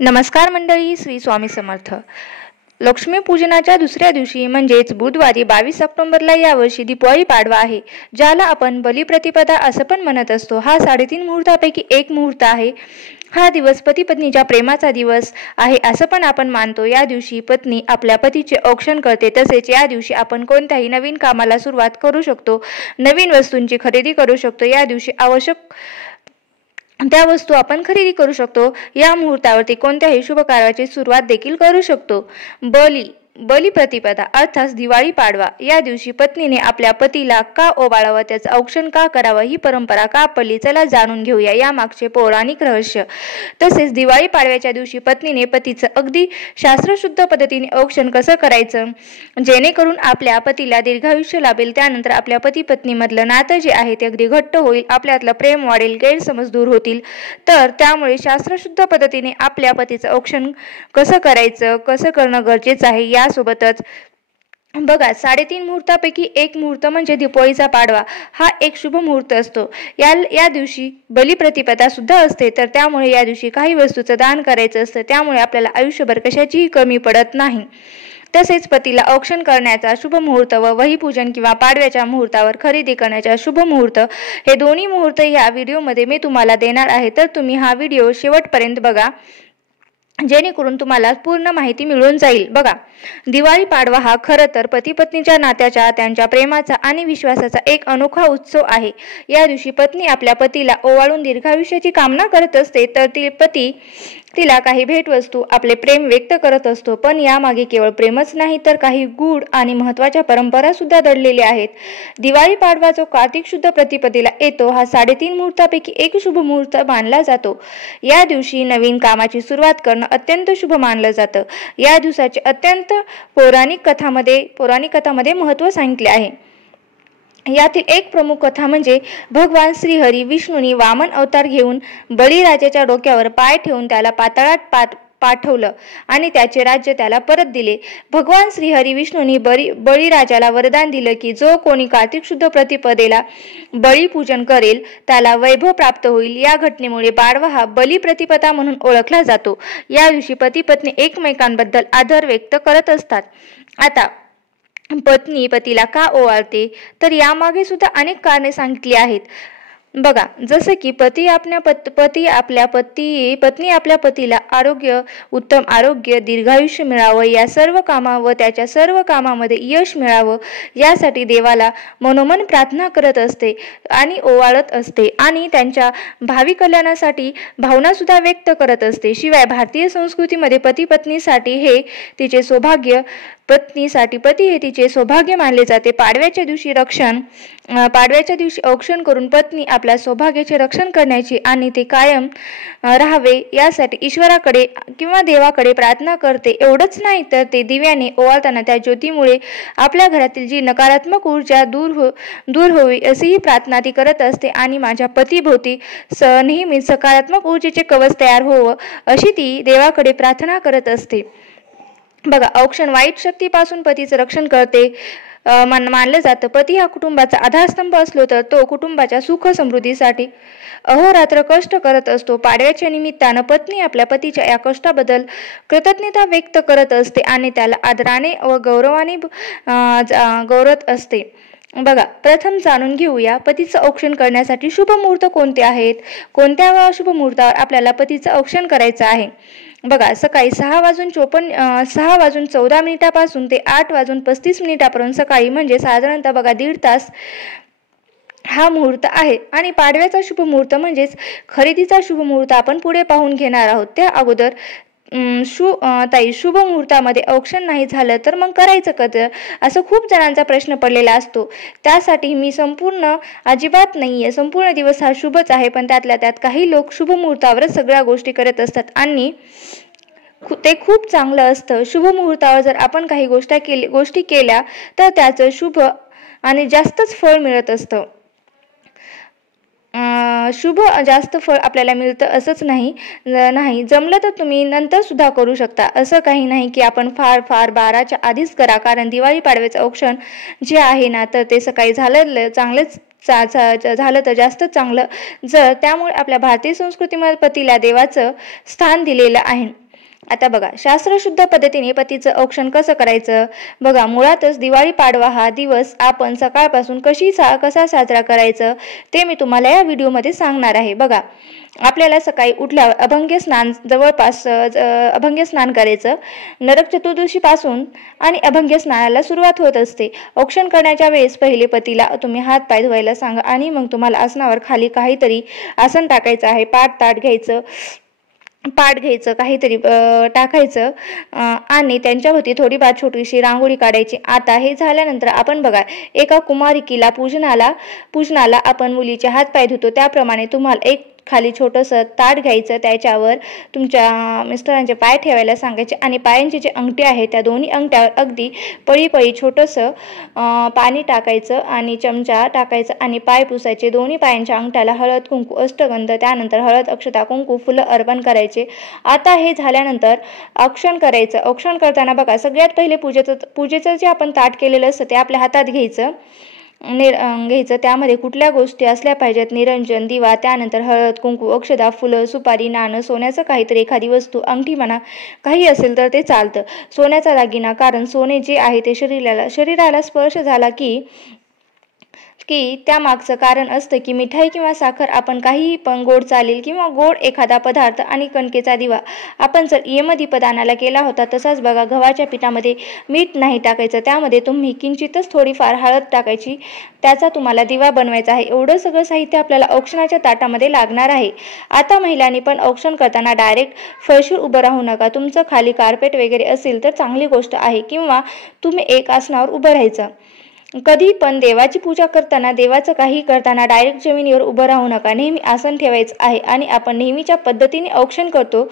नमस्कार मंडळी, श्री स्वामी समर्थ. लक्ष्मीपूजनाच्या दुसऱ्या दिवशी म्हणजेच बुधवारी 22 ऑक्टोबरला यावर्षी दिवाळी पाडवा आहे, ज्याला आपण बलिप्रतिपदा असं पण म्हणत असतो. हा 3.5 मुहूर्तापैकी एक मुहूर्त आहे. हा दिवस पती पत्नीच्या प्रेमाचा दिवस आहे असं पण आपण मानतो. या दिवशी पत्नी आपल्या पतीचे औक्षण करते. तसेच या दिवशी आपण कोणत्याही नवीन कामाला सुरुवात करू शकतो, नवीन वस्तूंची खरेदी करू शकतो. या दिवशी आवश्यक त्या वस्तू आपण खरेदी करू शकतो. या मुहूर्तावरती कोणत्याही शुभ कार्याची सुरुवात देखील करू शकतो. बलिप्रतिपदा अर्थात दिवाळी पाडवा. या दिवशी पत्नीने आपल्या पतीला का ओवाळावं, त्याचं औक्षण का करावं, ही परंपरा का पडली, चला जाणून घेऊया या मागचे पौराणिक रहस्य. तसेच दिवाळी पाडव्याच्या दिवशी पत्नीने पतीचं अगदी शास्त्रशुद्ध पद्धतीने औक्षण कसं करायचं, जेणेकरून आपल्या पतीला दीर्घायुष्य लाभेल. त्यानंतर आपल्या पती पत्नीमधलं नातं जे आहे ते अगदी घट्ट होईल, आपल्यातलं प्रेम वाढेल, गैरसमज दूर होतील. तर त्यामुळे शास्त्रशुद्ध पद्धतीने आपल्या पतीचं औक्षण कसं करायचं, कसं करणं गरजेचं आहे. यासोबतच बघा, 3.5 मुहूर्तापैकी एक मुहूर्त म्हणजे दिवाळीचा पाडवा हा एक शुभ मुहूर्त असतो. या दिवशी बलिप्रतिपदा सुद्धा असते. तर त्यामुळे या दिवशी काही वस्तूचं दान करायचं असतं. त्यामुळे आपल्याला आयुष्यभर कशाचीही कमी पडत नाही. तसेच पतीला औक्षण करण्याचा शुभ मुहूर्त व वहीपूजन किंवा पाडव्याच्या मुहूर्तावर खरेदी करण्याचा शुभ मुहूर्त, हे दोन्ही मुहूर्त या व्हिडिओमध्ये मी तुम्हाला देणार आहे. तर तुम्ही हा व्हिडिओ शेवटपर्यंत बघा, जेणेकरून तुम्हाला पूर्ण माहिती मिळून जाईल. बघा, दिवाळी पाडवा हा खरं तर पती पत्नीच्या नात्याचा, त्यांच्या प्रेमाचा आणि विश्वासाचा एक अनोखा उत्सव आहे. या दिवशी पत्नी आपल्या पतीला ओवाळून दीर्घायुष्याची कामना करत असते, तर पती तिला काही भेटवस्तू, आपले प्रेम व्यक्त करत असतो. पण यामागे केवळ प्रेमच नाही, तर काही गूढ आणि महत्त्वाच्या परंपरा सुद्धा दडलेल्या आहेत. दिवाळी पाडवा जो कार्तिक शुद्ध प्रतिपदेला येतो, हा 3.5 मुहूर्तापैकी एक शुभ मुहूर्त मानला जातो. या दिवशी नवीन कामाची सुरुवात करणं अत्यंत शुभ मानलं जातं. या दिवसाचे अत्यंत पौराणिक कथामध्ये महत्त्व सांगितले आहे. यातील एक प्रमुख कथा म्हणजे भगवान श्रीहरी विष्णूंनी वामन अवतार घेऊन बळीराजाच्या डोक्यावर पाय ठेवून त्याला पाताळात पाठवलं आणि त्याचे राज्य त्याला परत दिले. भगवान श्रीहरी विष्णूंनी बळीराजाला वरदान दिलं की जो कोणी कार्तिक शुद्ध प्रतिपदेला बळीपूजन करेल त्याला वैभव प्राप्त होईल. या घटनेमुळे पाडवा हा बलिप्रतिपदा म्हणून ओळखला जातो. या दिवशी पती पत्नी एकमेकांबद्दल आदर व्यक्त करत असतात. आता पत्नी पतीला का ओवाळते, तर यामागे सुद्धा अनेक कारणे सांगितली आहेत. बघा, जसं की पत्नी आपल्या पतीला उत्तम आरोग्य, दीर्घायुष्य मिळावं, या सर्व व त्याच्या सर्व कामामध्ये यश मिळावं, यासाठी देवाला मनोमन प्रार्थना करत असते आणि ओवाळत असते आणि त्यांच्या भावी कल्याणासाठी भावना सुद्धा व्यक्त करत असते. शिवाय भारतीय संस्कृतीमध्ये पती हे तिचे सौभाग्य मानले जाते. पाडव्याच्या दिवशी औक्षण करून पत्नी आपल्या सौभाग्याचे रक्षण करण्याची आणि ते कायम राहावे यासाठी ईश्वराकडे किंवा देवाकडे प्रार्थना करते. एवढंच नाही, तर ते दिव्याने ओवाळताना त्या ज्योतीमुळे आपल्या घरातील जी नकारात्मक ऊर्जा दूर होवी अशीही प्रार्थना ती करत असते आणि माझ्या पतीभोवती नेहमी सकारात्मक ऊर्जेचे कवच तयार होवं अशी ती देवाकडे प्रार्थना करत असते. बघा, औक्षण वाईट शक्तीपासून पतीचं रक्षण करते मानलं जातं. पती हा कुटुंबाचा आधारस्तंभ असलो तर तो कुटुंबाच्या सुख समृद्धीसाठी अहोरात्र कष्ट करत असतो. पाडव्याच्या निमित्तानं पत्नी आपल्या पतीच्या या कष्टाबद्दल कृतज्ञता व्यक्त करत असते आणि त्याला आदराने व गौरवाने गौरवत असते. बघा, प्रथम जाणून घेऊया पतीचं औक्षण करण्यासाठी शुभ मुहूर्त कोणते आहेत. कोणत्या शुभ मुहूर्तावर आपल्याला पतीचं औक्षण करायचं आहे. बघा, सकाळी 6:14 पासून ते 8:35 पर्यंत सकाळी, म्हणजे साधारणतः बघा 1.5 तास हा मुहूर्त आहे. आणि पाडव्याचा शुभ मुहूर्त म्हणजेच खरेदीचा शुभ मुहूर्त आपण पुढे पाहून घेणार आहोत. त्या अगोदर शुभ मुहूर्तामध्ये औक्षण नाही झालं तर मग करायचं कसं, असं खूप जणांचा प्रश्न पडलेला असतो. त्यासाठी मी अजिबात नाहीये, संपूर्ण दिवस हा शुभच आहे. पण त्यातल्या त्यात काही लोक शुभ मुहूर्तावरच सगळ्या गोष्टी करत असतात आणि ते खूप चांगलं असतं. शुभ मुहूर्तावर जर आपण काही गोष्टी केल्या तर त्याचं शुभ आणि जास्तच फळ मिळत असतं. जास्त फळ आपल्याला मिळतं असंच नाही. जमलं तर तुम्ही नंतर सुद्धा करू शकता. असं काही नाही की आपण फार 12च्या आधीच करा, कारण दिवाळी पाडव्याचं औक्षण जे आहे ना, तर ते सकाळी झालं तर जास्त चांगलं. त्यामुळे आपल्या भारतीय संस्कृतीमध्ये पतीला देवाचं स्थान दिलेलं आहे. आता बघा, शास्त्रशुद्ध पद्धतीने पतीचं औक्षण कसं करायचं. बघा, मुळातच दिवाळी पाडवा हा दिवस आपण सकाळपासून कसा साजरा करायचं ते मी तुम्हाला या व्हिडिओमध्ये सांगणार आहे. बघा, आपल्याला सकाळी उठल्यावर अभंग्य स्नान करायचं. नरक चतुर्दशी पासून आणि अभंग्य स्नानाला सुरुवात होत असते. औक्षण करण्याच्या वेळेस पहिले पतीला तुम्ही हात पाय धुवायला सांगा आणि मग तुम्हाला आसनावर खाली काहीतरी आसन टाकायचं आहे. पाट घ्यायचं, काहीतरी टाकायचं आणि त्यांच्यावरती थोडीफार छोटीशी रांगोळी काढायची. आता हे झाल्यानंतर आपण बघा, एका कुमारिकीला पूजनाला आपण मुलीचे हात पाय धुतो त्याप्रमाणे तुम्हाला एक खाली छोटंसं ताट घ्यायचं, त्याच्यावर तुमच्या मिस्टरांचे पाय ठेवायला सांगायचे आणि पायांची जी अंगठी आहे त्या दोन्ही अंगठ्यावर अगदी पळी छोटंसं पाणी टाकायचं आणि चमचा टाकायचं आणि पाय पुसायचे. दोन्ही पायांच्या अंगठ्याला हळद कुंकू अष्टगंध, त्यानंतर हळद अक्षता कुंकू फुलं अर्पण करायचे. आता हे झाल्यानंतर औक्षण करायचं. औक्षण करताना बघा, सगळ्यात पहिले पूजेचं जे आपण ताट केलेलं असतं ते आपल्या हातात घ्यायचं. त्यामध्ये कुठल्या गोष्टी असल्या पाहिजेत. निरंजन, दिवा, त्यानंतर हळद कुंकू, अक्षता, फुलं, सुपारी, नाणं, सोन्याचं काहीतरी एखादी वस्तू, अंगठी म्हणा, काही असेल तर ते चालतं. सोन्याचा दागिना, कारण सोने जे आहे ते शरीराला स्पर्श झाला की त्या मागचं कारण असतं की मिठाई किंवा साखर, आपण काही पण गोड चालेल किंवा गोड एखादा पदार्थ आणि कणकेचा दिवा आपण जर यमदीपदानाला केला होता तसाच बघा, गव्हाच्या पिठामध्ये मीठ नाही टाकायचं, त्यामध्ये तुम्ही किंचितच थोडीफार हळद टाकायची, त्याचा तुम्हाला दिवा बनवायचा आहे. एवढं सगळं साहित्य आपल्याला औक्षणाच्या ताटामध्ये लागणार आहे. आता महिलांनी पण औक्षण करताना डायरेक्ट फळशीर उभं राहू नका. तुमचं खाली कार्पेट वगैरे असेल तर चांगली गोष्ट आहे, किंवा तुम्ही एक आसनावर उभं राहायचं. कधी पण देवाची पूजा करताना, देवाचं काही करताना डायरेक्ट जमिनीवर उभं राहू नका. नेहमी आसन ठेवायचं आहे आणि आपण नेहमीच्या पद्धतीने औक्षण करतो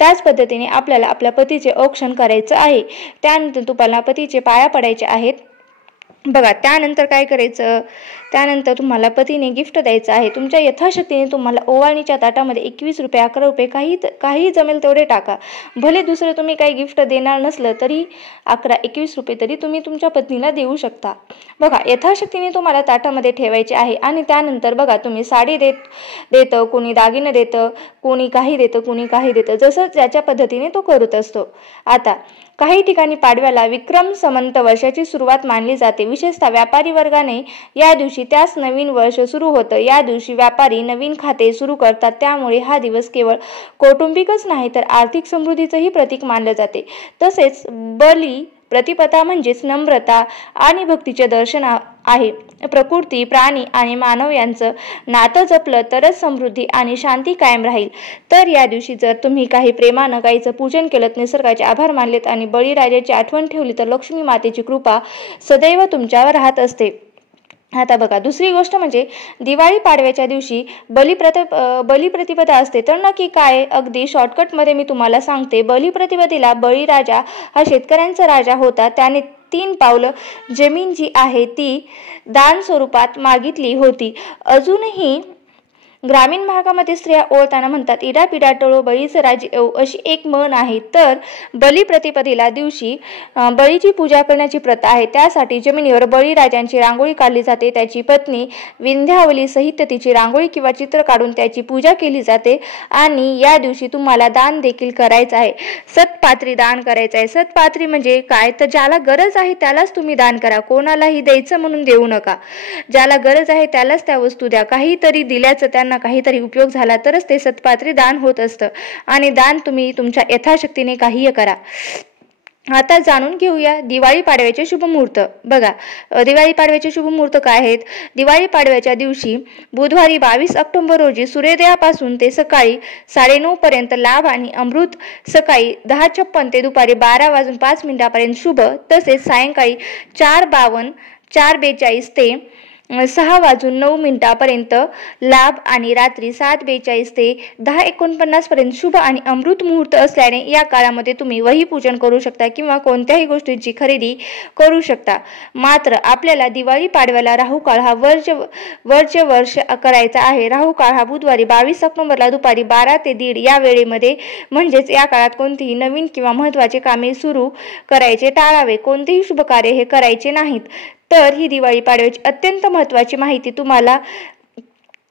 त्याच पद्धतीने आपल्याला आपल्या पतीचे औक्षण करायचं आहे. त्यानंतर तुम्हाला पतीचे पाया पडायचे आहेत. बघा, त्यानंतर काय करायचं, त्यानंतर तुम्हाला पतीने गिफ्ट द्यायचं आहे. तुमच्या यथाशक्तीने तुम्हाला ओवाळणीच्या ताटामध्ये 21 रुपये, 11 रुपये, काही जमेल तेवढे टाका. भले दुसरं तुम्ही काही गिफ्ट देणार नसलं तरी 11-21 रुपये तरी तुम्ही तुमच्या पत्नीला देऊ शकता. बघा, यथाशक्तीने तुम्हाला ताटामध्ये ठेवायचे आहे. आणि त्यानंतर बघा, तुम्ही साडी देतं, कोणी दागिने देतं, कोणी काही देतं, जसं ज्याच्या पद्धतीने तो करत असतो. आता काही ठिकाणी पाडव्याला विक्रम संवत वर्षाची सुरुवात मानली जाते. विशेषतः व्यापारी वर्गाने या दिवशी त्यास नवीन वर्ष सुरू होतं. या दिवशी व्यापारी नवीन खाते सुरू करतात. त्यामुळे हा दिवस केवळ कौटुंबिकच नाही तर आर्थिक समृद्धीचंही प्रतीक मानलं जाते. तसेच बली प्रतिपदा म्हणजेच नम्रता आणि भक्तीचे दर्शन आहे. प्रकृती, प्राणी आणि मानव यांचं नातं जपलं तरच समृद्धी आणि शांती कायम राहील. तर या दिवशी जर तुम्ही काही प्रेमानं गाईचं पूजन केलं, निसर्गाचे आभार मानलेत आणि बळीराजाची आठवण ठेवली तर लक्ष्मी मातेची कृपा सदैव तुमच्यावर राहत असते. आता बघा, दुसरी गोष्ट म्हणजे दिवाळी पाडव्याच्या दिवशी बलिप्रतिपदा असते. तर नक्की काय, अगदी शॉर्टकटमध्ये मी तुम्हाला सांगते. बलिप्रतिपदेला बळीराजा हा शेतकऱ्यांचा राजा होता. त्याने 3 पावलं जमीन जी आहे ती दान स्वरूपात मागितली होती. अजूनही ग्रामीण भागामध्ये स्त्रिया ओळताना म्हणतात, इडा पिडा टळो बळीचं राजी येऊ, अशी एक म्हण आहे. तर बलिप्रतिपदेला दिवशी बळीची पूजा करण्याची प्रथा आहे. त्यासाठी जमिनीवर बळीराजांची रांगोळी काढली जाते. त्याची पत्नी विंध्यावली सहित तिची रांगोळी किंवा चित्र काढून त्याची पूजा केली जाते. आणि या दिवशी तुम्हाला दान देखील करायचं आहे. सत्पात्री दान करायचं आहे. सत्पात्री म्हणजे काय, तर ज्याला गरज आहे त्यालाच तुम्ही दान करा. कोणालाही द्यायचं म्हणून देऊ नका. ज्याला गरज आहे त्यालाच त्या वस्तू द्या. काहीतरी दिल्याचं त्यांना काहीतरी उपयोग झाला तरच ते सत्पात्री दान होत असतं. आणि दान तुम्ही तुमच्या यथाशक्तीने काहीही करा. आता जाणून घेऊया दिवाळी पाडव्याचे शुभ मुहूर्त. बघा, दिवाळी पाडव्याचे शुभ मुहूर्त काय आहेत. दिवाळी पाडव्याच्या दिवशी बुधवारी 22 ऑक्टोबर रोजी सूर्योदयापासून ते सकाळी 9:30 पर्यंत लाभ आणि अमृत. सकाळी 10:56 ते दुपारी 12:05 पर्यंत शुभ. तसेच सायंकाळी 4:42 ते 6:09 पर्यंत लाभ आणि रात्री 7:42 ते 10:49 पर्यंत शुभ आणि अमृत मुहूर्त असल्याने या काळामध्ये तुम्ही वही पूजन करू शकता किंवा कोणत्याही गोष्टींची खरेदी करू शकता. मात्र आपल्याला दिवाळी पाडव्याला राहू काळ हा वर्ष करायचा आहे. राहू काळ हा बुधवारी 22 ऑक्टोबरला दुपारी 12 ते 1:30 या वेळेमध्ये, म्हणजेच या काळात कोणतीही नवीन किंवा महत्त्वाचे कामे सुरू करायचे टाळावे. कोणतेही शुभ कार्य हे करायचे नाहीत. तर ही दिवाळी पाडव्याची अत्यंत महत्त्वाची माहिती तुम्हाला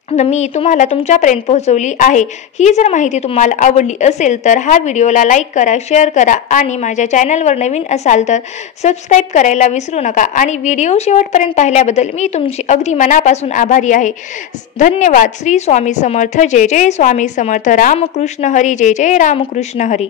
मी तुम्हाला तुमच्यापर्यंत पोहोचवली आहे। ही जर माहिती तुम्हाला आवडली असेल तर हा व्हिडिओला लाईक करा, शेअर करा आणि माझ्या चॅनलवर नवीन असाल तर सबस्क्राईब करायला विसरू नका। आणि व्हिडिओ शेवटपर्यंत पाहिल्याबद्दल मी तुमची अगदी मनापासून आभारी आहे। धन्यवाद। श्री स्वामी समर्थ। जय जय स्वामी समर्थ। रामकृष्ण हरी। जय जय रामकृष्ण हरी।